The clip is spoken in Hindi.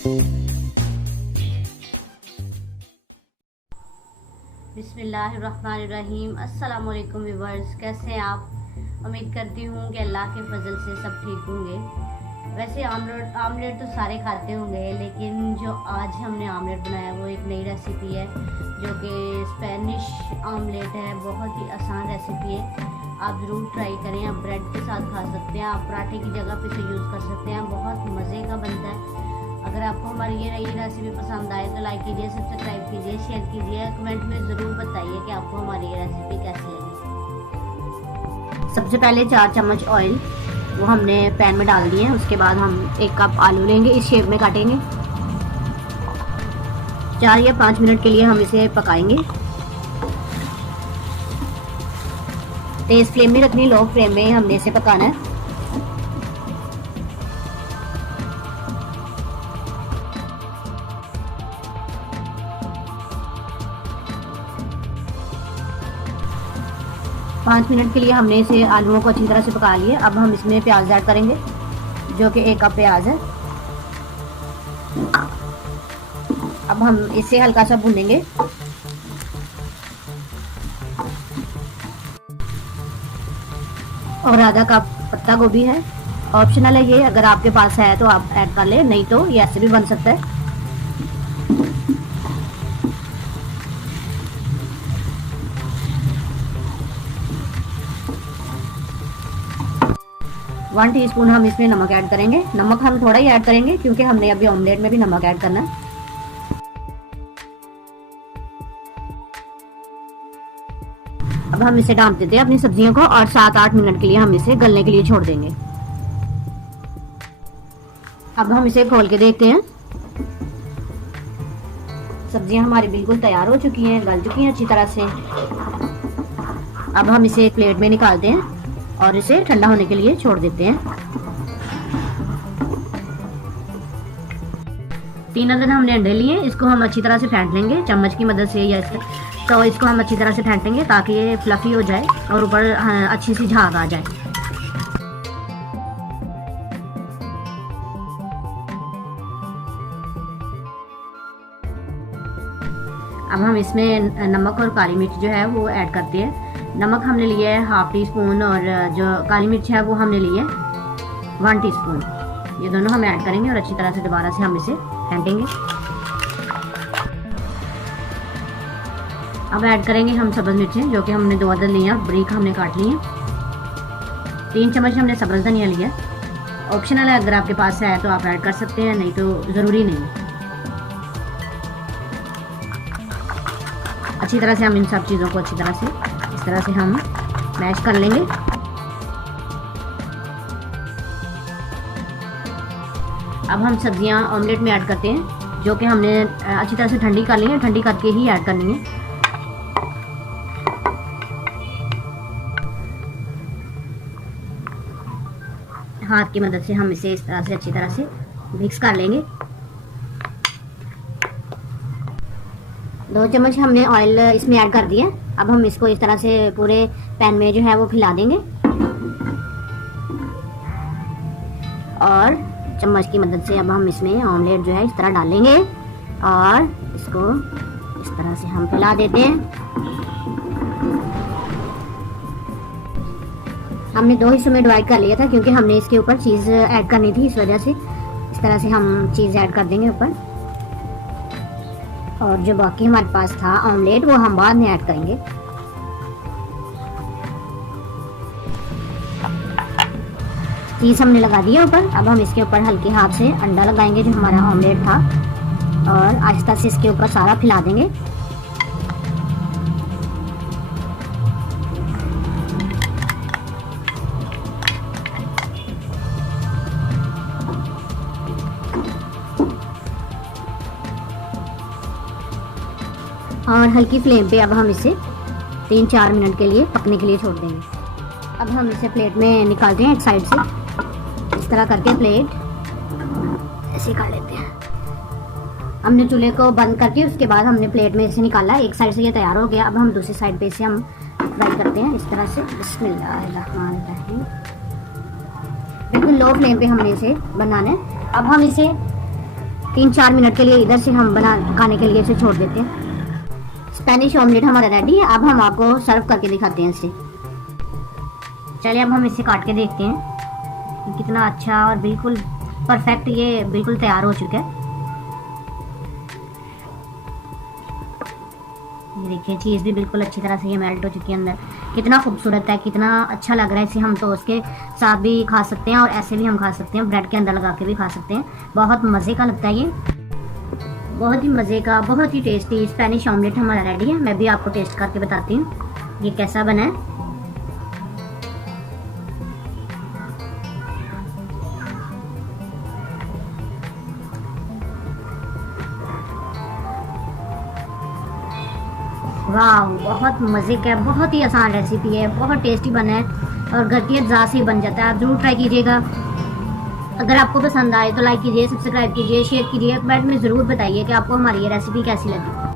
बिस्मिल्लाहिर्रहमानिर्रहीम। अस्सलाम वालेकुम व्यूअर्स, कैसे हैं आप? उम्मीद करती हूँ कि अल्लाह के फजल से सब ठीक होंगे। वैसे आमलेट तो सारे खाते होंगे, लेकिन जो आज हमने आमलेट बनाया वो एक नई रेसिपी है जो कि स्पेनिश आमलेट है। बहुत ही आसान रेसिपी है, आप ज़रूर ट्राई करें। आप ब्रेड के साथ खा सकते हैं, आप पराठे की जगह पे इसे यूज़ कर सकते हैं, बहुत मज़े का बनता है। अगर आपको हमारी ये नई रेसिपी पसंद आए तो लाइक कीजिए, सब्सक्राइब कीजिए, शेयर कीजिए, कमेंट में ज़रूर बताइए कि आपको हमारी ये रेसिपी कैसी लगी। सबसे पहले 4 चम्मच ऑयल वो हमने पैन में डाल दिए हैं। उसके बाद हम 1 कप आलू लेंगे, इस शेप में काटेंगे। 4 या 5 मिनट के लिए हम इसे पकाएंगे। तेज़ फ्लेम में रखनी, लो फ्लेम में हमने इसे पकाना है। पाँच मिनट के लिए हमने इसे आलूओं को अच्छी तरह से पका लिए। अब हम इसमें प्याज ऐड करेंगे, जो कि 1 कप प्याज है। अब हम इसे हल्का सा भूनेंगे। और आधा कप पत्ता गोभी है, ऑप्शनल है ये, अगर आपके पास है तो आप ऐड कर ले, नहीं तो ये ऐसे भी बन सकता है। वन टीस्पून हम इसमें नमक ऐड करेंगे। नमक हम थोड़ा ही ऐड करेंगे क्योंकि हमने अभी ऑमलेट में भी नमक ऐड करना है। अब हम इसे ढाँप देते हैं अपनी सब्जियों को और 7-8 मिनट के लिए हम इसे गलने के लिए छोड़ देंगे। अब हम इसे खोल के देखते हैं। सब्जियां हमारी बिल्कुल तैयार हो चुकी हैं, गल चुकी हैं अच्छी तरह से। अब हम इसे एक प्लेट में निकालते हैं और इसे ठंडा होने के लिए छोड़ देते हैं। 3 अदद हमने अंडे लिए, इसको हम अच्छी तरह से फेंट लेंगे चम्मच की मदद से, या तो इसको हम अच्छी तरह से फेंटेंगे ताकि ये फ्लफी हो जाए और ऊपर अच्छी सी झाग आ जाए। अब हम इसमें नमक और काली मिर्च जो है वो ऐड करते हैं। नमक हमने लिया है 1/2 टीस्पून और जो काली मिर्च है वो हमने ली है 1 टीस्पून। ये दोनों हम ऐड करेंगे और अच्छी तरह से दोबारा से हम इसे फेंटेंगे। अब ऐड करेंगे हम सब्ज़ मिर्चें, जो कि हमने 2 अदद ली हैं, बारीक हमने काट ली हैं। 3 चम्मच हमने सब्ज़ धनिया लिया, ऑप्शनल है, अगर आपके पास है तो आप ऐड कर सकते हैं, नहीं तो ज़रूरी नहीं है। अच्छी तरह से हम इन सब चीज़ों को अच्छी तरह से इस तरह से हम मैश कर लेंगे। अब हम सब्जियां ऑमलेट में ऐड करते हैं, जो कि हमने अच्छी तरह से ठंडी कर ली है, ठंडी करके ही ऐड करनी है। हाथ की मदद से हम इसे इस तरह से अच्छी तरह से मिक्स कर लेंगे। 2 चम्मच हमने ऑयल इसमें ऐड कर दिया। अब हम इसको इस तरह से पूरे पैन में जो है वो फैला देंगे और चम्मच की मदद से अब हम इसमें ऑमलेट जो है इस तरह डालेंगे और इसको इस तरह से हम फैला देते हैं। हमने 2 हिस्सों में डिवाइड कर लिया था क्योंकि हमने इसके ऊपर चीज़ ऐड करनी थी, इस वजह से इस तरह से हम चीज़ ऐड कर देंगे ऊपर। और जो बाकी हमारे पास था ऑमलेट वो हम बाद में ऐड करेंगे। चीज़ हमने लगा दिया ऊपर। अब हम इसके ऊपर हल्के हाथ से अंडा लगाएंगे जो हमारा ऑमलेट था और आहिस्ता से इसके ऊपर सारा फैला देंगे। और हल्की फ्लेम पे अब हम इसे 3-4 मिनट के लिए पकने के लिए छोड़ देंगे। अब हम इसे प्लेट में निकालते हैं एक साइड से, इस तरह करके प्लेट ऐसे कर लेते हैं। हमने चूल्हे को बंद करके उसके बाद हमने प्लेट में इसे निकाला, एक साइड से ये तैयार हो गया। अब हम दूसरी साइड पे इसे हम फ्राई करते हैं इस तरह से। बिस्मिल्लाहिर्रहमानिर्रहीम। बिल्कुल लो फ्लेम पे हमने इसे बनाना है। अब हम इसे 3-4 मिनट के लिए इधर से हम पकाने के लिए इसे छोड़ देते हैं। स्पेनिश ऑमलेट हमारा रेडी है। अब हम आपको सर्व करके दिखाते हैं इसे। चलिए अब हम इसे काट के देखते हैं कि कितना अच्छा और बिल्कुल परफेक्ट ये बिल्कुल तैयार हो चुका है। ये देखिए चीज़ भी बिल्कुल अच्छी तरह से ये मेल्ट हो चुकी है अंदर। कितना खूबसूरत है, कितना अच्छा लग रहा है। इसे हम टोस्ट के साथ भी खा सकते हैं और ऐसे भी हम खा सकते हैं, ब्रेड के अंदर लगा के भी खा सकते हैं। बहुत मज़े का लगता है ये, बहुत ही मज़े का, बहुत ही टेस्टी स्पेनिश ऑमलेट हमारा रेडी है। मैं भी आपको टेस्ट करके बताती हूँ ये कैसा बना है। वाह, बहुत मज़े का, बहुत ही आसान रेसिपी है, बहुत टेस्टी बना है और घर की अज्जा से ही बन जाता है। आप ज़रूर ट्राई कीजिएगा। अगर आपको पसंद आए तो लाइक कीजिए, सब्सक्राइब कीजिए, शेयर कीजिए। कमेंट में ज़रूर बताइए कि आपको हमारी ये रेसिपी कैसी लगी।